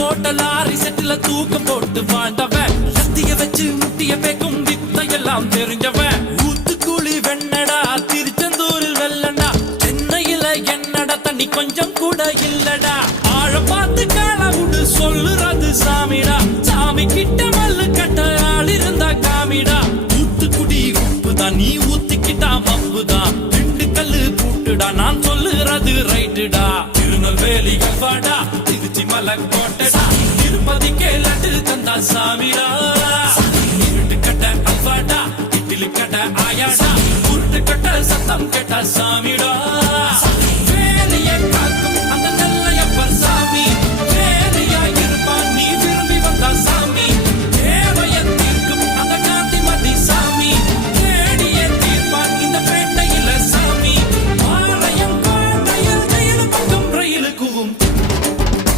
போட்ட லாரி செட்டுல தூக்கம் போட்டு வாழ்ந்தவன் சத்திய வச்சு முட்டிய பேக்கும் வித்தையெல்லாம் தெரிஞ்சவன் ஊத்துக்குழி வெண்ணடா திருச்செந்தூரில் வெள்ளடா சென்னையில என்னடா தண்ணி கொஞ்சம் கூட இல்லடா ஆழ பார்த்து காலவுடு சொல்லுறது சாமிடா சாமி கிட்ட மல்லு கட்ட ஆள் இருந்தா காமிடா ஊத்துக்குடி உப்புதான் நீ ஊத்திக்கிட்டா மப்புதான் ரெண்டு கல்லு பூட்டுடா நான் சொல்லுறது ரைட்டுடா திருநெல்வேலி கல்வாடா திருச்சி மலை கோட்டடா திருப்பதிக்கே லட்டு தந்தா சாமிடா இருட்டு கட்ட அல்வாடா இட்லி கட்ட ஆயாடா உருட்டு கட்ட சத்தம் கேட்டா சாமிடா